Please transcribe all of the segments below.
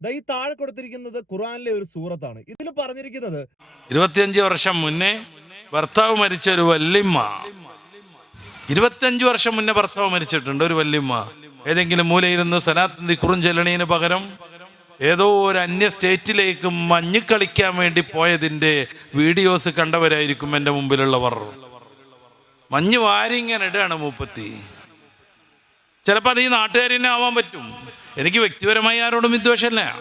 ഈ താഴെ കൊടുത്തിരിക്കുന്നത് ഖുറാനിലെ ഒരു സൂറത്താണ്. ഇതിൽ പറഞ്ഞിരിക്കുന്നത് ഇരുപത്തിയഞ്ച് വർഷം മുന്നേ ഭർത്താവ് മരിച്ച ഒരു വല്യമ്മ ഇരുപത്തിയഞ്ച് വർഷം മുന്നേ ഭർത്താവ് മരിച്ചിട്ടുണ്ട് ഒരു വല്യമ്മ ഏതെങ്കിലും മൂലയിരുന്ന് സനാത്തി കുറുഞ്ചെല്ലണീന് പകരം ഏതോ ഒരു അന്യ സ്റ്റേറ്റിലേക്ക് മഞ്ഞിക്കളിക്കാൻ വേണ്ടി പോയതിന്റെ വീഡിയോസ് കണ്ടവരായിരിക്കും എന്റെ മുമ്പിലുള്ളവർ. മഞ്ഞ് വാരിങ്ങനെ ഇടുകയാണ് മൂപ്പത്തി. ചിലപ്പോൾ അത് ഈ നാട്ടുകാരിനെ ആവാൻ പറ്റും. എനിക്ക് വ്യക്തിപരമായി ആരോടും വിദ്വേഷമല്ല.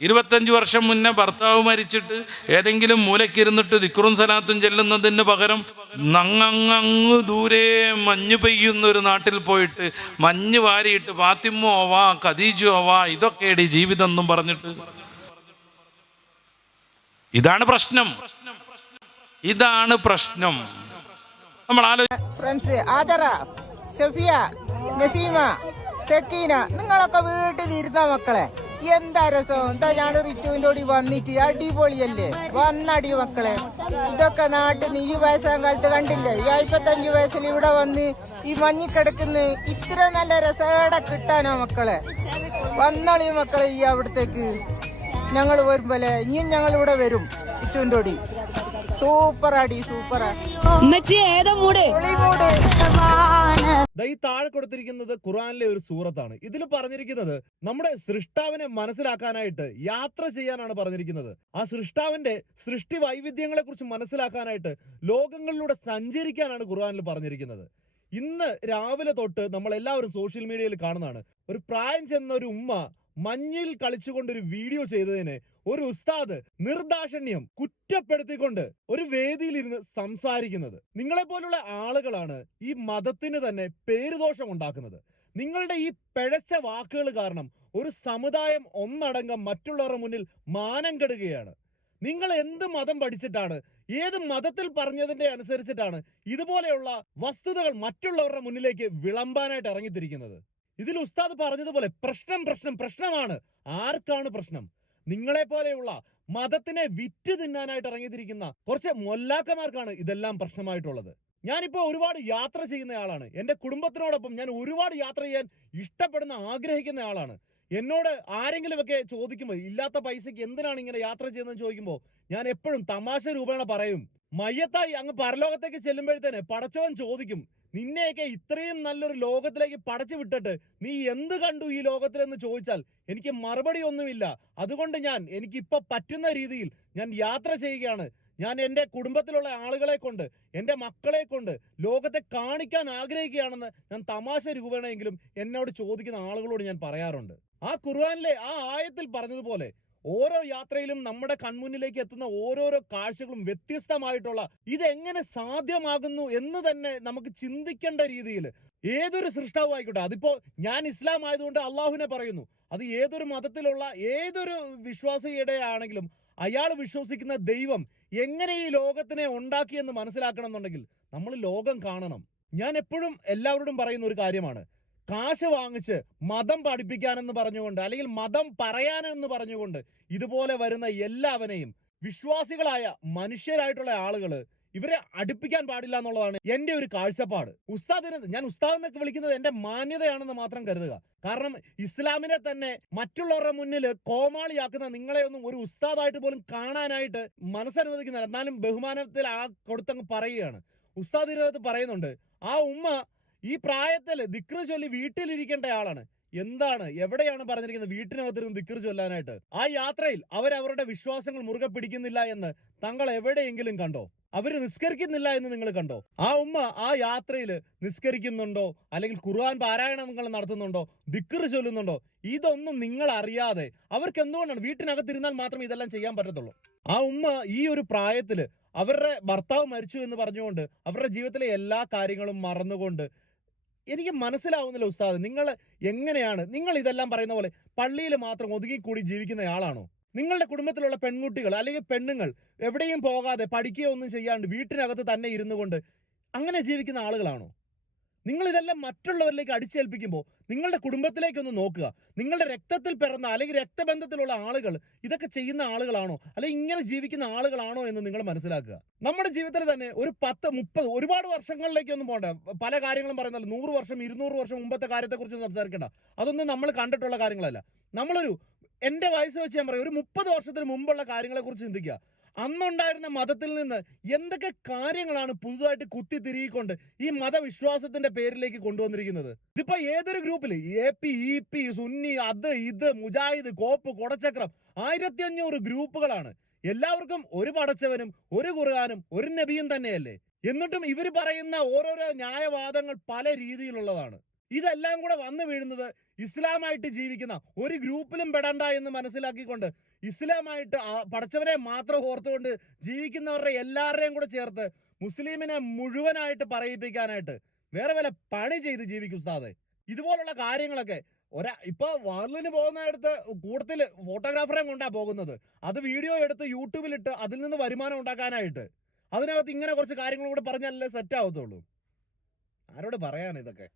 ഇരുപത്തഞ്ച് വർഷം മുന്നേ ഭർത്താവ് മരിച്ചിട്ട് ഏതെങ്കിലും മൂലക്കിരുന്നിട്ട് ദിക്റും സലാത്തും ചെല്ലുന്നതിന് പകരം നങ്ങങ്ങ് ദൂരെ മഞ്ഞ് പെയ്യുന്ന ഒരു നാട്ടിൽ പോയിട്ട് മഞ്ഞ് വാരിയിട്ട് പാത്തിമ്മോവാ ഇതൊക്കെയാണ് ഈ ജീവിതം എന്നും പറഞ്ഞിട്ട്. ഇതാണ് പ്രശ്നം. ഇതാണ് പ്രശ്നം. നമ്മൾ ആലോചിച്ച ഫ്രണ്ട്സ് സഫിയ നസീമ സക്കീന നിങ്ങളൊക്കെ വീട്ടിലിരുന്ന മക്കളെ. എന്താ രസം? എന്താ ഞാൻ റിച്ചുവിന്റെ കൂടി വന്നിട്ട് അടിപൊളിയല്ലേ? വന്നടി മക്കളെ. ഇതൊക്കെ നാട്ടിൽ നീ വയസ്സാം കാലത്ത് കണ്ടില്ലേ? ഈ അയ്പത്തഞ്ച് വയസ്സിൽ ഇവിടെ വന്ന് ഈ മഞ്ഞിക്കിടക്കുന്ന ഇത്ര നല്ല രസം കിട്ടാനോ മക്കളെ. വന്നോളി മക്കളെ ഈ അവിടത്തേക്ക്. ഞങ്ങൾ വരുമ്പോലെ ഇനിയും ഞങ്ങൾ ഇവിടെ വരും. ഇച്ചുണ്ടോടി. സൂപ്പർ അടി സൂപ്പർ ഈ താഴെ കൊടുത്തിരിക്കുന്നത് ഖുറാനിലെ ഒരു സൂറത്താണ്. ഇതിൽ പറഞ്ഞിരിക്കുന്നത് നമ്മുടെ സൃഷ്ടാവിനെ മനസ്സിലാക്കാനായിട്ട് യാത്ര ചെയ്യാനാണ് പറഞ്ഞിരിക്കുന്നത്. ആ സൃഷ്ടാവിന്റെ സൃഷ്ടി വൈവിധ്യങ്ങളെ കുറിച്ച് മനസ്സിലാക്കാനായിട്ട് ലോകങ്ങളിലൂടെ സഞ്ചരിക്കാനാണ് ഖുർആനിൽ പറഞ്ഞിരിക്കുന്നത്. ഇന്ന് രാവിലെ തൊട്ട് നമ്മൾ എല്ലാവരും സോഷ്യൽ മീഡിയയിൽ കാണുന്നതാണ്. ഒരു പ്രായം ചെന്ന ഒരു ഉമ്മ മഞ്ഞിൽ കളിച്ചുകൊണ്ട് ഒരു വീഡിയോ ചെയ്തതിനെ ഒരു ഉസ്താദ് നിർദാഷണ്യം കുറ്റപ്പെടുത്തിക്കൊണ്ട് ഒരു വേദിയിൽ ഇരുന്ന് സംസാരിക്കുന്നത്. നിങ്ങളെ പോലുള്ള ആളുകളാണ് ഈ മതത്തിന് തന്നെ പേരുദോഷം ഉണ്ടാക്കുന്നത്. നിങ്ങളുടെ ഈ പിഴച്ച വാക്കുകൾ കാരണം ഒരു സമുദായം ഒന്നടങ്കം മറ്റുള്ളവരുടെ മുന്നിൽ മാനം കെടുകയാണ്. നിങ്ങൾ എന്ത് മതം പഠിച്ചിട്ടാണ് ഏത് മതത്തിൽ പറഞ്ഞതിന്റെ അനുസരിച്ചിട്ടാണ് ഇതുപോലെയുള്ള വസ്തുതകൾ മറ്റുള്ളവരുടെ മുന്നിലേക്ക് വിളമ്പാനായിട്ട് ഇറങ്ങിത്തിരിക്കുന്നത്? ഇതിൽ ഉസ്താദ് പറഞ്ഞതുപോലെ പ്രശ്നം പ്രശ്നം പ്രശ്നമാണ്. ആർക്കാണ് പ്രശ്നം? നിങ്ങളെ പോലെയുള്ള മതത്തിനെ വിറ്റ് തിന്നാനായിട്ട് ഇറങ്ങിത്തിരിക്കുന്ന കുറച്ച് മൊല്ലാക്കമാർക്കാണ് ഇതെല്ലാം പ്രശ്നമായിട്ടുള്ളത്. ഞാനിപ്പോ ഒരുപാട് യാത്ര ചെയ്യുന്ന ആളാണ്. എന്റെ കുടുംബത്തിനോടൊപ്പം ഞാൻ ഒരുപാട് യാത്ര ചെയ്യാൻ ഇഷ്ടപ്പെടുന്ന ആഗ്രഹിക്കുന്ന ആളാണ്. എന്നോട് ആരെങ്കിലുമൊക്കെ ചോദിക്കുമ്പോൾ ഇല്ലാത്ത പൈസക്ക് എന്തിനാണ് ഇങ്ങനെ യാത്ര ചെയ്യുന്നത് ചോദിക്കുമ്പോൾ ഞാൻ എപ്പോഴും തമാശ രൂപേണ പറയും. മയ്യത്തായി അങ്ങ് പരലോകത്തേക്ക് ചെല്ലുമ്പോഴത്തേന് പടച്ചവൻ ചോദിക്കും നിന്നെയൊക്കെ ഇത്രയും നല്ലൊരു ലോകത്തിലേക്ക് പടച്ചു വിട്ടിട്ട് നീ എന്ത് കണ്ടു ഈ ലോകത്തിലെന്ന് ചോദിച്ചാൽ എനിക്ക് മറുപടി ഒന്നുമില്ല. അതുകൊണ്ട് ഞാൻ എനിക്കിപ്പോൾ പറ്റുന്ന രീതിയിൽ ഞാൻ യാത്ര ചെയ്യുകയാണ്. ഞാൻ എന്റെ കുടുംബത്തിലുള്ള ആളുകളെ കൊണ്ട് എന്റെ മക്കളെ കൊണ്ട് ലോകത്തെ കാണിക്കാൻ ആഗ്രഹിക്കുകയാണെന്ന് ഞാൻ തമാശ രൂപേണയെങ്കിലും എന്നോട് ചോദിക്കുന്ന ആളുകളോട് ഞാൻ പറയാറുണ്ട്. ആ ഖുർആനിലെ ആ ആയത്തിൽ പറഞ്ഞതുപോലെ ഓരോ യാത്രയിലും നമ്മുടെ കൺമുന്നിലേക്ക് എത്തുന്ന ഓരോരോ കാഴ്ചകളും വ്യത്യസ്തമായിട്ടുള്ള ഇതെങ്ങനെ സാധ്യമാകുന്നു എന്ന് തന്നെ നമുക്ക് ചിന്തിക്കേണ്ട രീതിയിൽ ഏതൊരു സൃഷ്ടാവും ആയിക്കോട്ടെ അതിപ്പോ ഞാൻ ഇസ്ലാം ആയതുകൊണ്ട് അള്ളാഹുവിനെ പറയുന്നു. അത് ഏതൊരു മതത്തിലുള്ള ഏതൊരു വിശ്വാസിയുടെ ആണെങ്കിലും അയാൾ വിശ്വസിക്കുന്ന ദൈവം എങ്ങനെ ഈ ലോകത്തിനെ ഉണ്ടാക്കിയെന്ന് മനസ്സിലാക്കണം എന്നുണ്ടെങ്കിൽ നമ്മൾ ലോകം കാണണം. ഞാൻ എപ്പോഴും എല്ലാവരോടും പറയുന്ന ഒരു കാര്യമാണ്. കാശ് വാങ്ങിച്ച് മതം പഠിപ്പിക്കാനെന്ന് പറഞ്ഞുകൊണ്ട് അല്ലെങ്കിൽ മതം പറയാനെന്ന് പറഞ്ഞുകൊണ്ട് ഇതുപോലെ വരുന്ന എല്ലാവരെയും വിശ്വാസികളായ മനുഷ്യരായിട്ടുള്ള ആളുകൾ ഇവരെ അടുപ്പിക്കാൻ പാടില്ല എന്നുള്ളതാണ് എന്റെ ഒരു കാഴ്ചപ്പാട്. ഉസ്താദിന് ഞാൻ ഉസ്താദ് എന്നൊക്കെ വിളിക്കുന്നത് എന്റെ മാന്യതയാണെന്ന് മാത്രം കരുതുക. കാരണം ഇസ്ലാമിനെ തന്നെ മറ്റുള്ളവരുടെ മുന്നിൽ കോമാളിയാക്കുന്ന നിങ്ങളെ ഒന്നും ഒരു ഉസ്താദായിട്ട് പോലും കാണാനായിട്ട് മനസ്സനുവദിക്കുന്നില്ല. എന്നാലും ബഹുമാനത്തിൽ ആ കൊടുത്തങ്ങ് പറയുകയാണ്. ഉസ്താദ് ഇതിനകത്ത് പറയുന്നുണ്ട് ആ ഉമ്മ ഈ പ്രായത്തിൽ ദിക്റ് ചൊല്ലി വീട്ടിലിരിക്കേണ്ട ആളാണ്. എന്താണ്? എവിടെയാണ് പറഞ്ഞിരിക്കുന്നത് വീട്ടിനകത്തിരുന്ന് ദിക്റ് ചൊല്ലാനായിട്ട്? ആ യാത്രയിൽ അവരവരുടെ വിശ്വാസങ്ങൾ മുറുകെ പിടിക്കുന്നില്ല എന്ന് തങ്ങൾ എവിടെയെങ്കിലും കണ്ടോ? അവർ നിസ്കരിക്കുന്നില്ല എന്ന് നിങ്ങൾ കണ്ടോ? ആ ഉമ്മ ആ യാത്രയിൽ നിസ്കരിക്കുന്നുണ്ടോ? അല്ലെങ്കിൽ ഖുർആൻ പാരായണങ്ങൾ നടത്തുന്നുണ്ടോ? ദിക്കർ ചൊല്ലുന്നുണ്ടോ? ഇതൊന്നും നിങ്ങൾ അറിയാതെ അവർക്ക് എന്തുകൊണ്ടാണ് വീട്ടിനകത്തിരുന്നാൽ മാത്രമേ ഇതെല്ലാം ചെയ്യാൻ പറ്റത്തുള്ളൂ? ആ ഉമ്മ ഈ ഒരു പ്രായത്തിൽ അവരുടെ ഭർത്താവ് മരിച്ചു എന്ന് പറഞ്ഞുകൊണ്ട് അവരുടെ ജീവിതത്തിലെ എല്ലാ കാര്യങ്ങളും മറന്നുകൊണ്ട് എനിക്ക് മനസ്സിലാവുന്നില്ല ഉസ്താദ്. നിങ്ങൾ എങ്ങനെയാണ്? നിങ്ങൾ ഇതെല്ലാം പറയുന്ന പോലെ പള്ളിയിൽ മാത്രം ഒതുങ്ങിക്കൂടി ജീവിക്കുന്ന ആളാണോ? നിങ്ങളുടെ കുടുംബത്തിലുള്ള പെൺകുട്ടികൾ അല്ലെങ്കിൽ പെണ്ണുങ്ങൾ എവിടെയും പോകാതെ പഠിക്കുകയോ ഒന്നും ചെയ്യാണ്ട് വീട്ടിനകത്ത് തന്നെ ഇരുന്നു കൊണ്ട് അങ്ങനെ ജീവിക്കുന്ന ആളുകളാണോ? നിങ്ങൾ ഇതെല്ലാം മറ്റുള്ളവരിലേക്ക് അടിച്ചേൽപ്പിക്കുമ്പോൾ നിങ്ങളുടെ കുടുംബത്തിലേക്കൊന്ന് നോക്കുക. നിങ്ങളുടെ രക്തത്തിൽ പിറന്ന അല്ലെങ്കിൽ രക്തബന്ധത്തിലുള്ള ആളുകൾ ഇതൊക്കെ ചെയ്യുന്ന ആളുകളാണോ? അല്ലെങ്കിൽ ഇങ്ങനെ ജീവിക്കുന്ന ആളുകളാണോ എന്ന് നിങ്ങൾ മനസ്സിലാക്കുക. നമ്മുടെ ജീവിതത്തിൽ തന്നെ ഒരു പത്ത് മുപ്പത് ഒരുപാട് വർഷങ്ങളിലേക്കൊന്നും പോകണ്ട പല കാര്യങ്ങളും പറയുന്നല്ലോ നൂറ് വർഷം ഇരുന്നൂറ് വർഷം മുമ്പത്തെ കാര്യത്തെക്കുറിച്ച് സംസാരിക്കേണ്ട. അതൊന്നും നമ്മൾ കണ്ടിട്ടുള്ള കാര്യങ്ങളല്ല. നമ്മളൊരു എന്റെ വയസ്സ് വെച്ച് ഞാൻ പറയും. ഒരു മുപ്പത് വർഷത്തിന് മുമ്പുള്ള കാര്യങ്ങളെക്കുറിച്ച് ചിന്തിക്കുക. അന്നുണ്ടായിരുന്ന മതത്തിൽ നിന്ന് എന്തൊക്കെ കാര്യങ്ങളാണ് പുതുതായിട്ട് കുത്തി തിരികൊണ്ട് ഈ മതവിശ്വാസത്തിന്റെ പേരിലേക്ക് കൊണ്ടുവന്നിരിക്കുന്നത്? ഇതിപ്പോ ഏതൊരു ഗ്രൂപ്പിൽ A P E P Sunni അത് ഇത് മുജാഹിദ് കോപ്പ് കൊടച്ചക്രം ആയിരത്തി അഞ്ഞൂറ് ഗ്രൂപ്പുകളാണ്. എല്ലാവർക്കും ഒരു പടച്ചവനും ഒരു ഖുർആാനും ഒരു നബിയും തന്നെയല്ലേ? എന്നിട്ടും ഇവർ പറയുന്ന ഓരോരോ ന്യായവാദങ്ങൾ പല രീതിയിലുള്ളതാണ്. ഇതെല്ലാം കൂടെ വന്നു വീഴുന്നത് ഇസ്ലാമായിട്ട് ജീവിക്കുന്ന ഒരു ഗ്രൂപ്പിലും പെടണ്ട എന്ന് മനസ്സിലാക്കിക്കൊണ്ട് ഇസ്ലാമായിട്ട് പഠിച്ചവരെ മാത്രം ഓർത്തുകൊണ്ട് ജീവിക്കുന്നവരുടെ എല്ലാവരുടെയും കൂടെ ചേർത്ത് മുസ്ലിമിനെ മുഴുവനായിട്ട് പറയിപ്പിക്കാനായിട്ട് വേറെ വല്ല പണി ചെയ്ത് ജീവിക്കും ഉസ്താദെ. ഇതുപോലുള്ള കാര്യങ്ങളൊക്കെ ഒരാ ഇപ്പൊ വാർലിന് പോകുന്നിടത്ത് കൂട്ടത്തിൽ ഫോട്ടോഗ്രാഫറെ കൊണ്ടാ പോകുന്നത്. അത് വീഡിയോ എടുത്ത് യൂട്യൂബിൽ ഇട്ട് അതിൽ നിന്ന് വരുമാനം ഉണ്ടാക്കാനായിട്ട്. അതിനകത്ത് ഇങ്ങനെ കുറച്ച് കാര്യങ്ങളും കൂടെ പറഞ്ഞാലല്ലേ സെറ്റ് ആവത്തുള്ളൂ. ആരോട് പറയാൻ ഇതൊക്കെ?